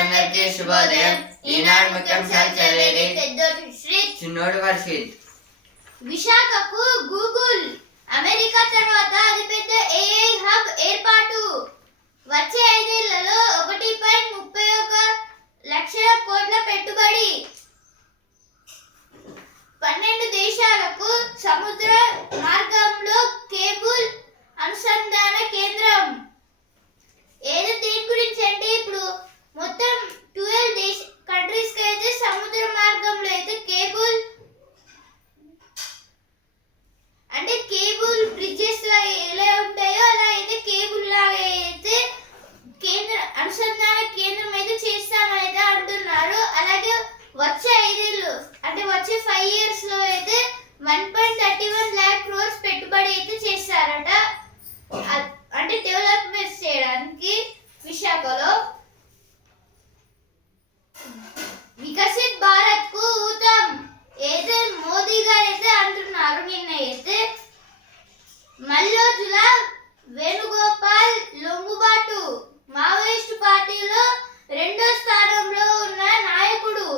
అందరికీ శుభోదయం. ఈనాడు ముఖ్యాంశాలు చదివేది చిన్నోడు వర్షిత్ విశాఖకు గూగుల్. అమెరికా తర్వాత అతిపెద్ద ఏఐ హబ్ ఏర్పాటు. వచ్చే ఐదేళ్ళలో ఒకటి పాయింట్ ముప్పై ఒక లక్షల కోట్ల పెట్టుబడి. పన్నెండు దేశాలకు సముద్ర మార్గంలో కేబుల్ అనుసంధాన కేంద్రం. ఏదో దీని గురించి అంటే ఇప్పుడు మొత్తం ట్వెల్వ్ దేశ కంట్రీస్కి అయితే సముద్ర మార్గంలో అయితే కేబుల్ అంటే కేబుల్ బ్రిడ్జెస్ ఎలా ఉంటాయో అలా అయితే కేబుల్ లాగా అయితే కేంద్ర అనుసంధాన కేంద్రం అయితే చేస్తామని అయితే అంటున్నారు. అలాగే వచ్చే ఐదేళ్ళు అంటే వచ్చే ఫైవ్ ఇయర్స్లో అయితే one point thirty one lakh crores పెట్టుబడి అయితే చేస్తారట. అంటే డెవలప్మెంట్ చేయడానికి విశాఖలో. వికసిత్ భారత్కు ఊతం. అయితే మోదీ గారు అయితే అంటున్నారు నిన్న అయితే మల్లోజుల వేణుగోపాల్ లొంగుబాటు. మావోయిస్టు పార్టీలో రెండో స్థానంలో ఉన్న నాయకుడు.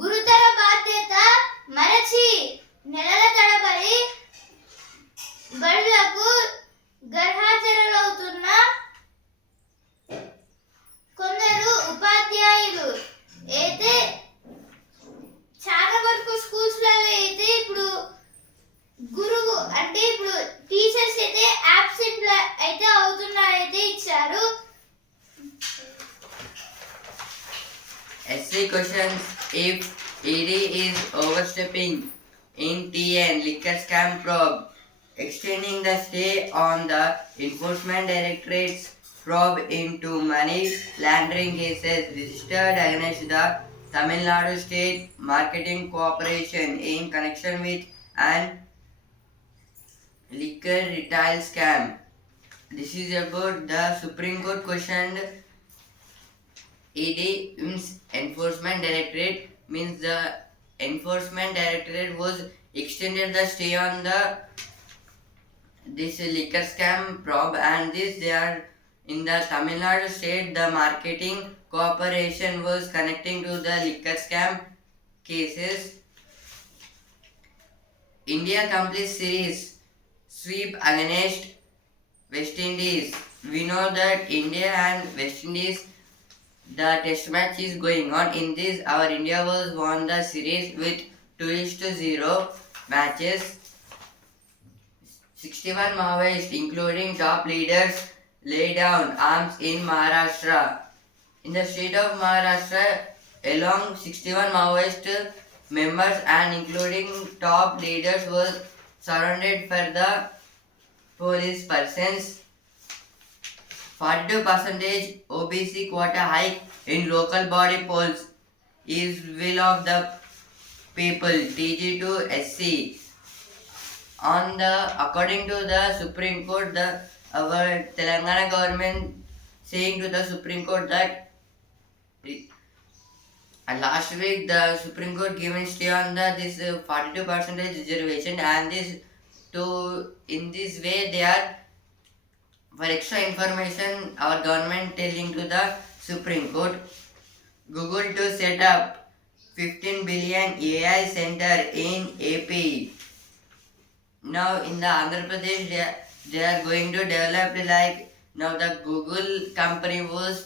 గురుతర బాధ్యత మరచి నెలల తడబడి బడులకు గర్హాచరులవుతున్న కొందరు ఉపాధ్యాయులు అయితే చాలా వరకు స్కూల్స్లలో అయితే ఇప్పుడు గురువు అంటే ఇప్పుడు టీచర్స్ అయితే యాబ్సెంట్ అయితే అవుతున్నారైతే ఇచ్చారు SC questions if ED is overstepping in TN liquor scam probe extending the stay on the Enforcement Directorate's probe into money laundering cases registered against the Tamil Nadu State Marketing Corporation in connection with an liquor retail scam. This is about the Supreme Court questioned ED Enforcement Directorate means the Enforcement Directorate was extended the stay on the this liquor scam probe and this they are in the Tamil Nadu state the marketing cooperation was connecting to the liquor scam cases. India complete series sweep against West Indies. We know that India and West Indies the test match is going on. In this, our India was won the series with 2 to 0 matches. 61 Maoists, including top leaders, lay down arms in Maharashtra. In the state of Maharashtra, along 61 Maoist members and including top leaders was surrounded for the police persons. 42 percentage OBC quota hike in local body polls is will of the people TG to SC. On the according to the Supreme Court, the our Telangana government saying to the Supreme Court that and last week the Supreme Court given stay on the this uh, 42 percentage reservation and this to in this way they are for extra information, our government telling to the Supreme Court, Google to set up 15 billion AI center in AP. Now in the Andhra Pradesh, they are, going to develop like now the Google company was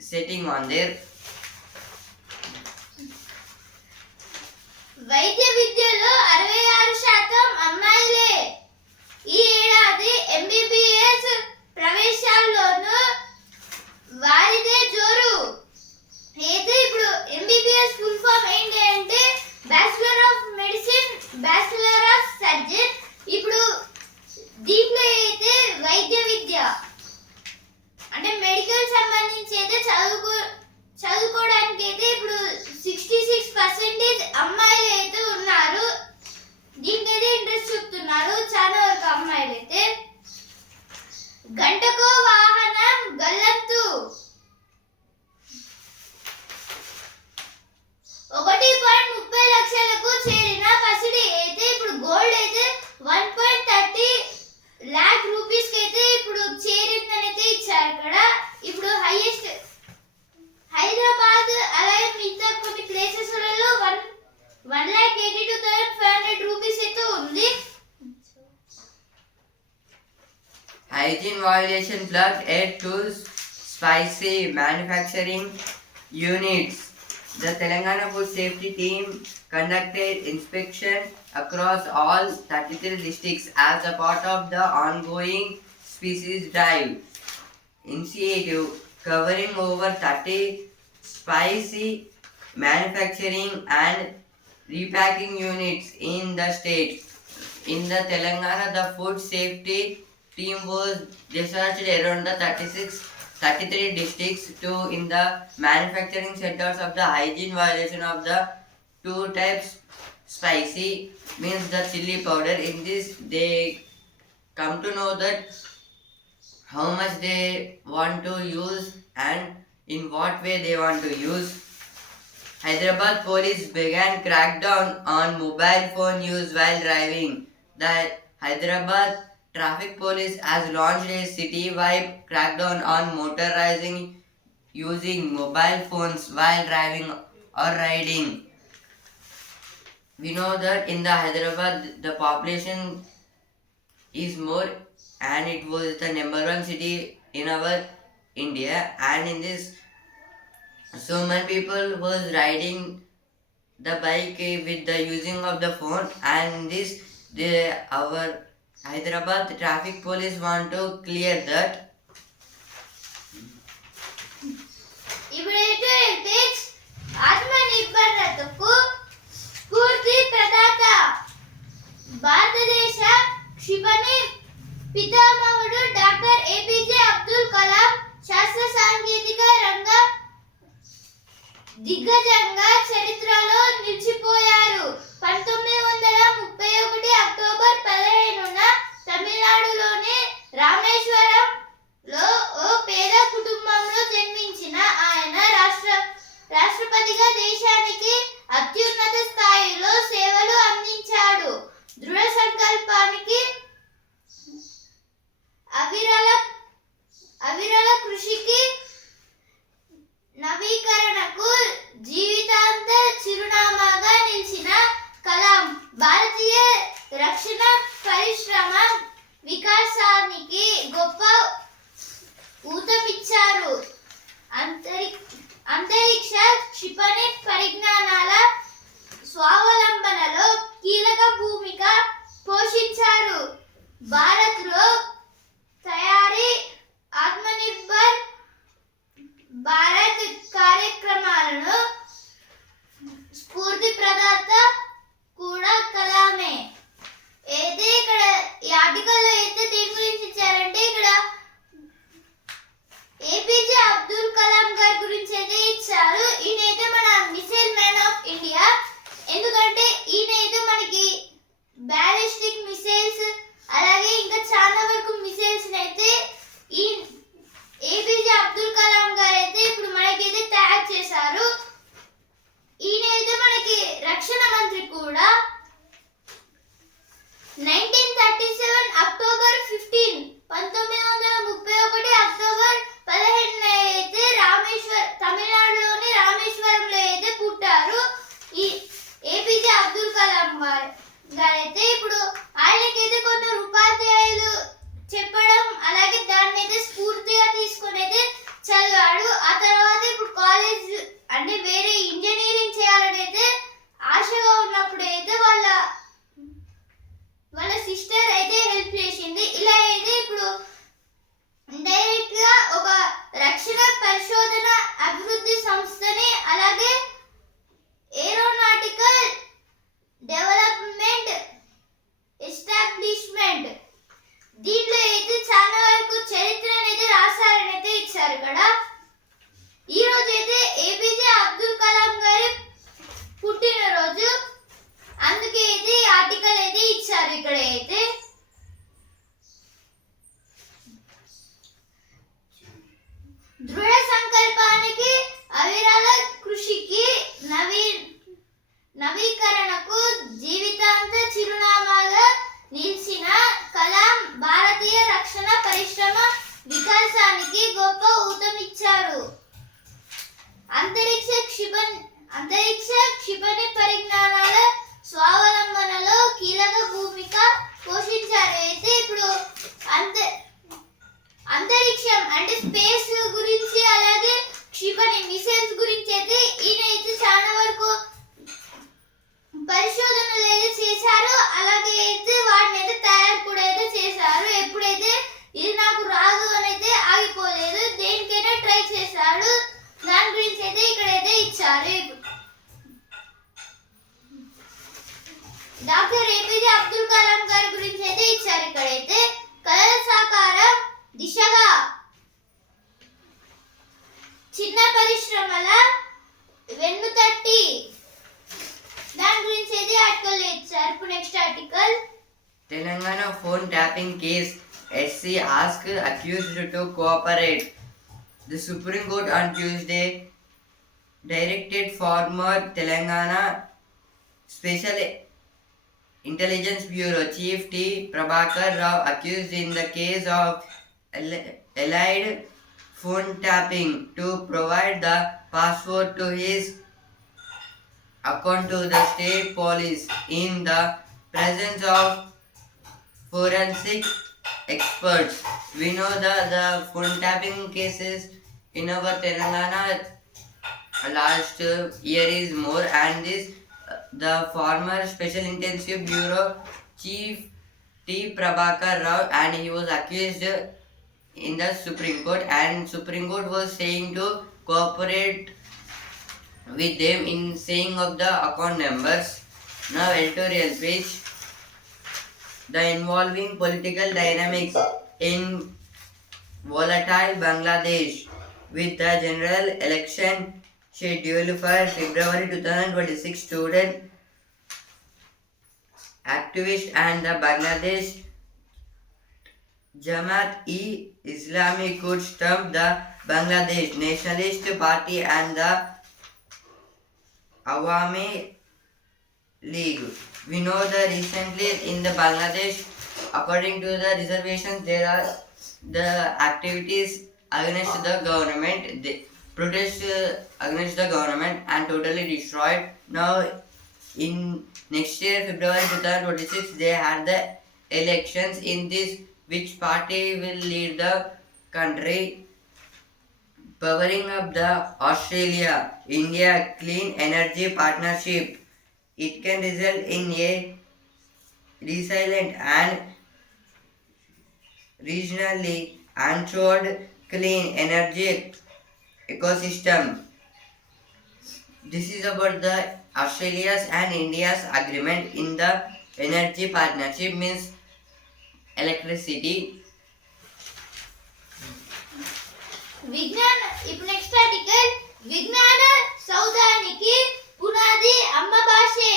sitting on there. వైద్య విద్యలో అరవై ఆరు శాతం అమ్మాయిలే. ఈ ఏడాది MBBS ప్రవేశాల్లోనూ వారిదే జోరు. అయితే ఇప్పుడు ఎంబీబీఎస్ ఫుల్ ఫామ్ ఏంటి అంటే bachelor of medicine bachelor of surgeon ఇప్పుడు దీంట్లో అయితే వైద్య విద్య. అంటే మెడికల్ సంబంధించి అయితే చదువుకో చదువుకోవడానికి అయితే ఇప్పుడు సిక్స్టీ సిక్స్ పర్సెంటేజ్ అమ్మాయిలు అయితే ఉన్నారు. దీంట్లో manufacturing units. The Telangana Food Safety Team conducted inspection across all 33 districts as a part of the ongoing species drive initiative covering over 30 spicy manufacturing and repacking units in the state. In the Telangana, the food safety team was researched around the 36, 33 districts to in the manufacturing centers of the hygiene violation of the two types spicy means the chili powder. In this, they come to know that how much they want to use and in what way they want to use. Hyderabad police began crackdown on mobile phone use while driving. The Hyderabad traffic police has launched a city-wide crackdown on motorizing using mobile phones while driving or riding. We know that in the Hyderabad the population is more and it was the number one city in our India and in this so many people was riding the bike with the using of the phone and this the our Hyderabad traffic police want to clear that. ఇప్పుడైతే అయితే ఆత్మనిర్భరతకు స్ఫూర్తి ప్రదాత. భారతదేశ క్షిపణి పితామహుడు doctor APJ Abdul Kalam శాస్త్ర సాంకేతిక రంగ దిగ్గజంగా చరిత్రలో నిలిచిపోయారు. దేశానికి అత్యున్నత స్థాయిలో సేవలు అందించాడు. దృఢ సంకల్పానికి అవిరల అవిరల కృషికి నవీకరణకు జీవితాంత చిరునామాగా నిలిచిన కలాం. భారతీయ రక్షణ పరిశ్రమ వికాసానికి గొప్ప ఊతమి క్షిపణి పరిజ్ఞానాల స్వావలంబనలో కీలక భూమిక పోషించారు. భారత్లో తయారీ ఆత్మనిర్భర్ భారత్ కార్యక్రమాలను స్ఫూర్తి ప్రదాత కూడా కలామే. అయితే ఇక్కడ ఈ ఆర్టికల్లో అయితే దేని గురించి ఇచ్చారంటే ఇక్కడ ఏపీజే అబ్దుల్ కలాం గారి గురించి అయితే ఇచ్చారు. ఈయన అయితే మన మిసైల్ మ్యాన్ ఆఫ్ ఇండియా. ఎందుకంటే ఈయన అయితే మనకి బ్యాలిస్టిక్ మిసైల్స్ అలాగే ఇంకా చాలా వరకు మిసైల్స్ అయితే ఈ ఏపీజే అబ్దుల్ కలాం గారు అయితే They ఇది ఆర్టికల్ లేదు సార్ ఇప్పుడు next article Telangana phone tapping case. SC ask accused to cooperate. The Supreme Court on Tuesday directed former Telangana Special Intelligence Bureau chief T Prabhakar Rao accused in the case of alleged phone tapping to provide the password to his account to the state police in the presence of forensic experts. We know that the phone tapping cases in our Telangana last year is more, and this the former Special Intensive Bureau Chief T. Prabhakar Rao, and he was accused in the Supreme Court, and Supreme Court was saying to cooperate with them in saying of the account numbers. Now editorial page. The involving political dynamics in volatile Bangladesh with the general election scheduled for February 2026 student activist and the Bangladesh Jamaat-e Islami could stump the Bangladesh Nationalist Party and the Awami League. We know that recently in the Bangladesh, according to the reservations, there are the activities against the government. They protest uh, against the government and totally destroyed. Now, in next year, February 2026, they had the elections. In this, which party will lead the country? Powering up the Australia India Clean Energy Partnership. It can result in a resilient and regionally anchored clean energy ecosystem. This is about the Australia's and India's agreement in the energy partnership means electricity విజ్ఞాన ఇప్పుడు next article విజ్ఞాన సౌధానికి పునాది అమ్మ భాషే.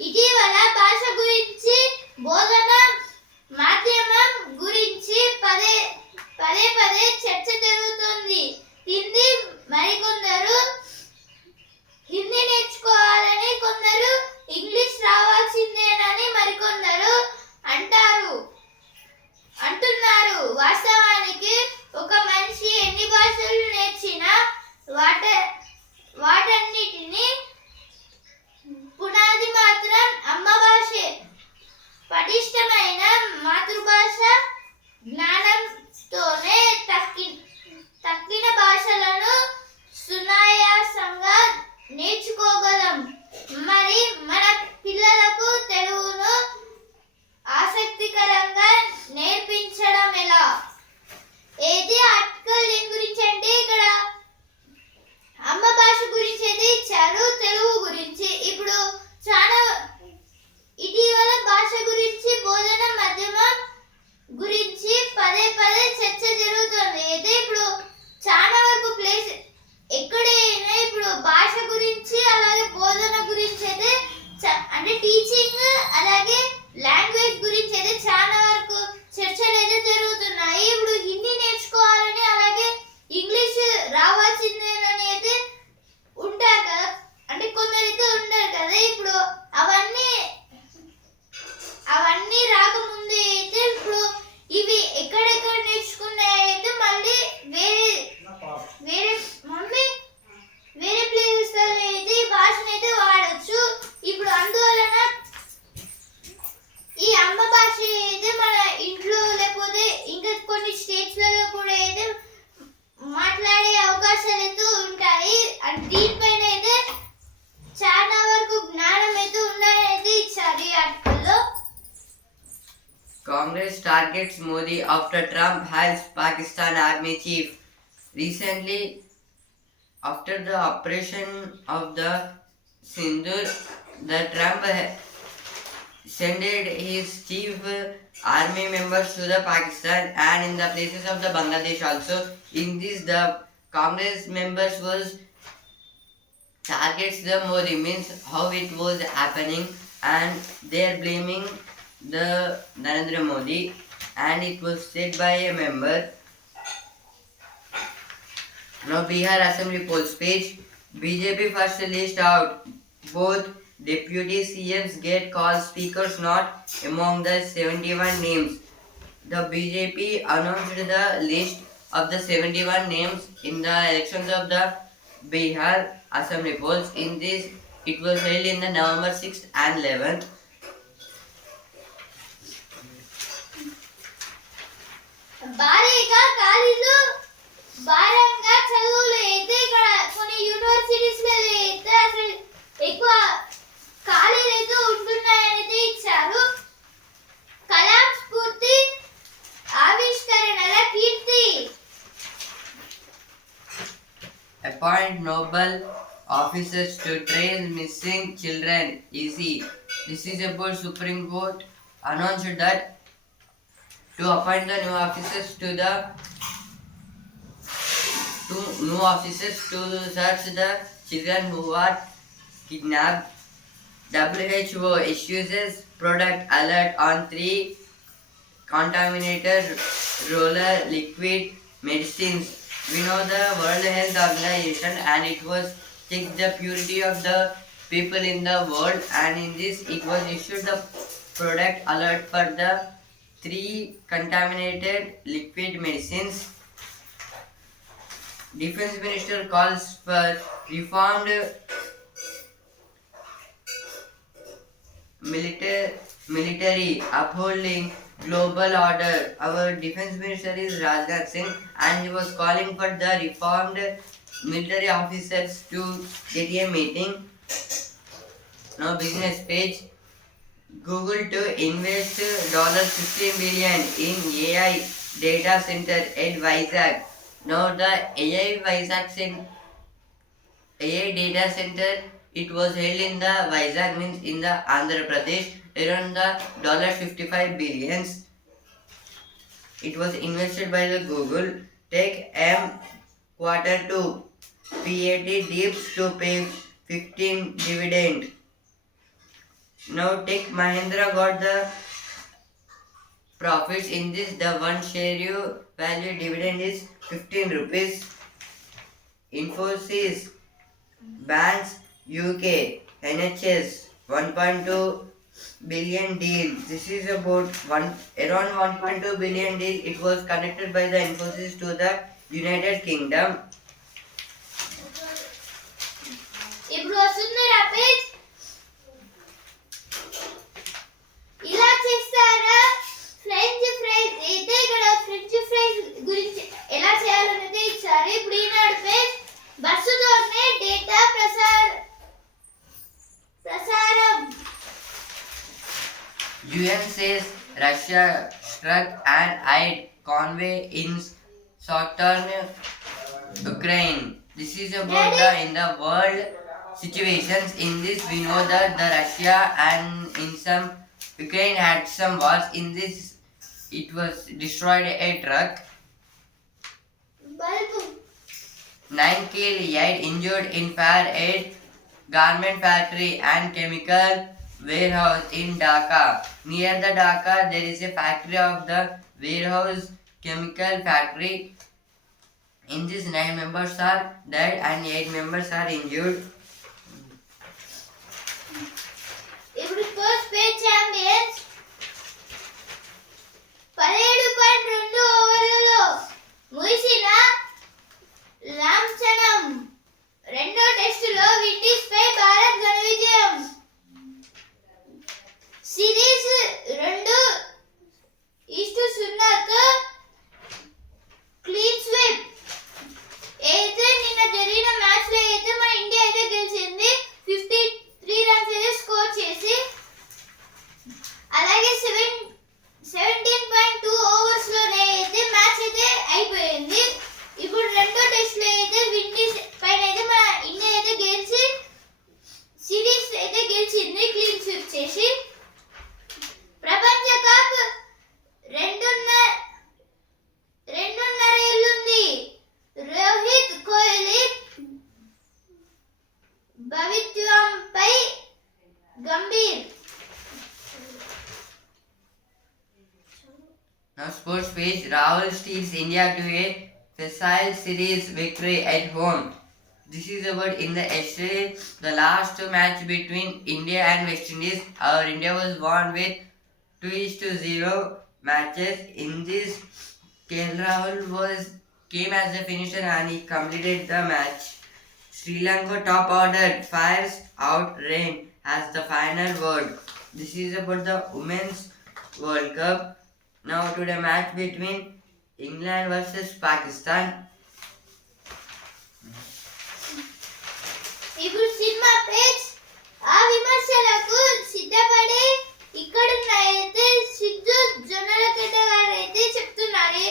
ఇటీవల భాష గురించి బోధన మాధ్యమం గురించి పదే పదే పదే చర్చ జరుగుతుంది. హిందీ మరికొందరు హిందీ నేర్చుకోవాలని కొందరు ఇంగ్లీష్ రావాల్సిందేనని మరికొందరు అంటారు అంటున్నారు. వాస్తవానికి ఒక మనిషి ఎన్ని భాషలు నేర్చినా వాట వాటన్నిటినీ పునాది మాత్రం అమ్మ భాషే. పటిష్టమైన మాతృభాష జ్ఞానం Recently, after the operation of the Sindur, the Trump sent his chief army members to the Pakistan and in the places of the Bangladesh also. In this, the Congress members was targets the Modi means how it was happening and they are blaming the Narendra Modi and it was said by a member. Now Bihar Assembly poll speech. BJP first list out. Both deputy CMs get called speakers not among the 71 names. The BJP announced the list of the 71 names in the elections of the Bihar Assembly polls. In this, it was held in the November 6th and 11th. ಬಾರಿ ಈಗ ಕಾಲಿಲು భారంగా చదువులు అయితే ఇక్కడ కొన్ని universities అయితే అసలు ఎక్కువ ఖాళీలు అయితే ఉంటున్నాయనేది ఇచ్చారు. కలాం స్ఫూర్తి ఆవిష్కరణల కీర్తి. Appoint nodal officers to train missing children easy this is about Supreme Court announced that to appoint the new officers to the two new officers to search the children who were kidnapped. WHO issues product alert on three contaminated roller liquid medicines. We know the World Health Organization and it was check the purity of the people in the world and in this it was issued the product alert for the three contaminated liquid medicines. Defense Minister calls for reformed military, military upholding global order. Our defense minister is Rajnath Singh and he was calling for the reformed military officers to get a meeting. Now business page. Google to invest $15 billion in AI data center at Vizag. Now the AI Vizag AI data center it was held in the Vizag means in the Andhra Pradesh around the dollar 55 billions. It was invested by the Google. Take M quarter two PAT dips to pay 15 dividend. Now take Mahindra got the profits in this the one share you value dividend is 15 rupees. Infosys Banks UK NHS 1.2 billion deal. This is about one around 1.2 billion deal. It was connected by the Infosys to the United Kingdom. ఇప్పుడు వస్తుంది రా page ఇలా చేస్తారా French fries అయితే ఇక్కడ French fries గురించి ఎలా చేయాలనేది ఇచ్చారు ఇప్పుడు ఈనాడు పేజ్ బస్సుతోనే డేటా ప్రసార ప్రసారం UN says Russia struck an aid convoy in southern Ukraine. This is about the in the world situations. In this, we know that the Russia and in some Ukraine had some wars. In this, it was destroyed a truck. 9 killed, 8 injured in fire at garment factory and chemical warehouse in Dhaka. Near the Dhaka, there is a factory of the warehouse chemical factory. In this, 9 members are dead and 8 members are injured. If first page champions, పదిహేడు point రెండు ఓవర్లలో ముగిసిన లాంఛనం. రెండో టెస్టులో Windies పై భారత్ ఘన విజయం. Series రెండు which Rahul steals India to a facile series victory at home. This is about in the yesterday, the last match between India and West Indies. Our India was won with 2 is to 0 matches. In this, KL Rahul was came as a finisher and he completed the match. Sri Lanka top order fires out rain as the final word. This is about the Women's World Cup. Now today match between England versus Pakistan. ఇప్పుడు cinema page ఆ విమర్శలకు సిద్ధపడి ఇక్కడున్న అయితే సిద్ధు జొన్నల గారు అయితే చెప్తున్నారు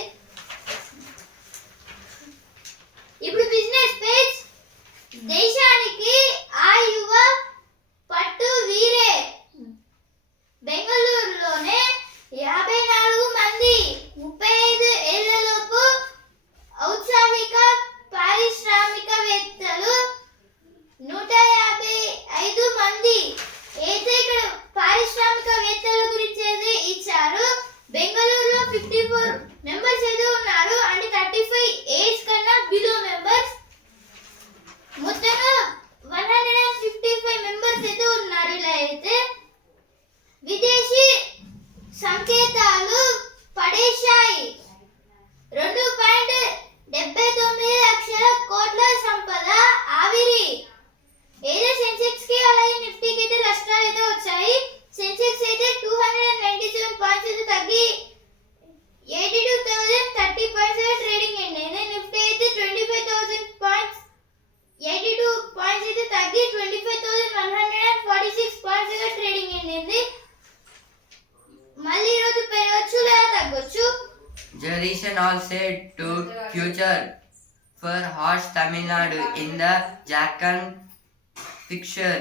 fixture.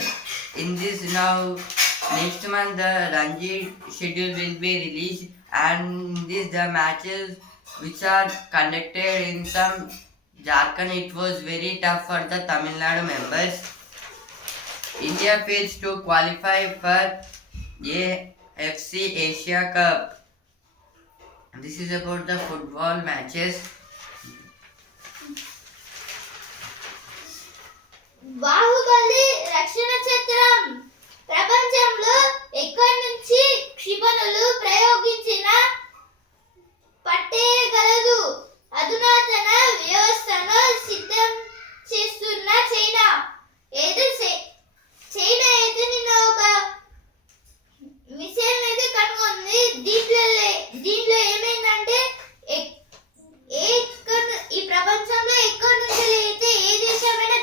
In this now, next month the Ranji schedule will be released and this the matches which are conducted in some Jharkhand it was very tough for the Tamil Nadu members. India fails to qualify for AFC Asia Cup. This is about the football matches. Baahubali రక్షణ చక్రం. ప్రపంచంలో ఎక్కడి నుంచి క్షిపణులు ప్రయోగించిన పట్టేయగలదు. అధునాతన వ్యవస్థను సిద్ధం చేస్తున్న చైనా. ఏదో చైనా అయితే నిన్న ఒక మిసైల్ అయితే కనుగొంది. దీంట్లో దీంట్లో ఏమైందంటే ఏ ఈ ప్రపంచంలో ఎక్కడి నుంచి అయితే ఏ దేశమైనా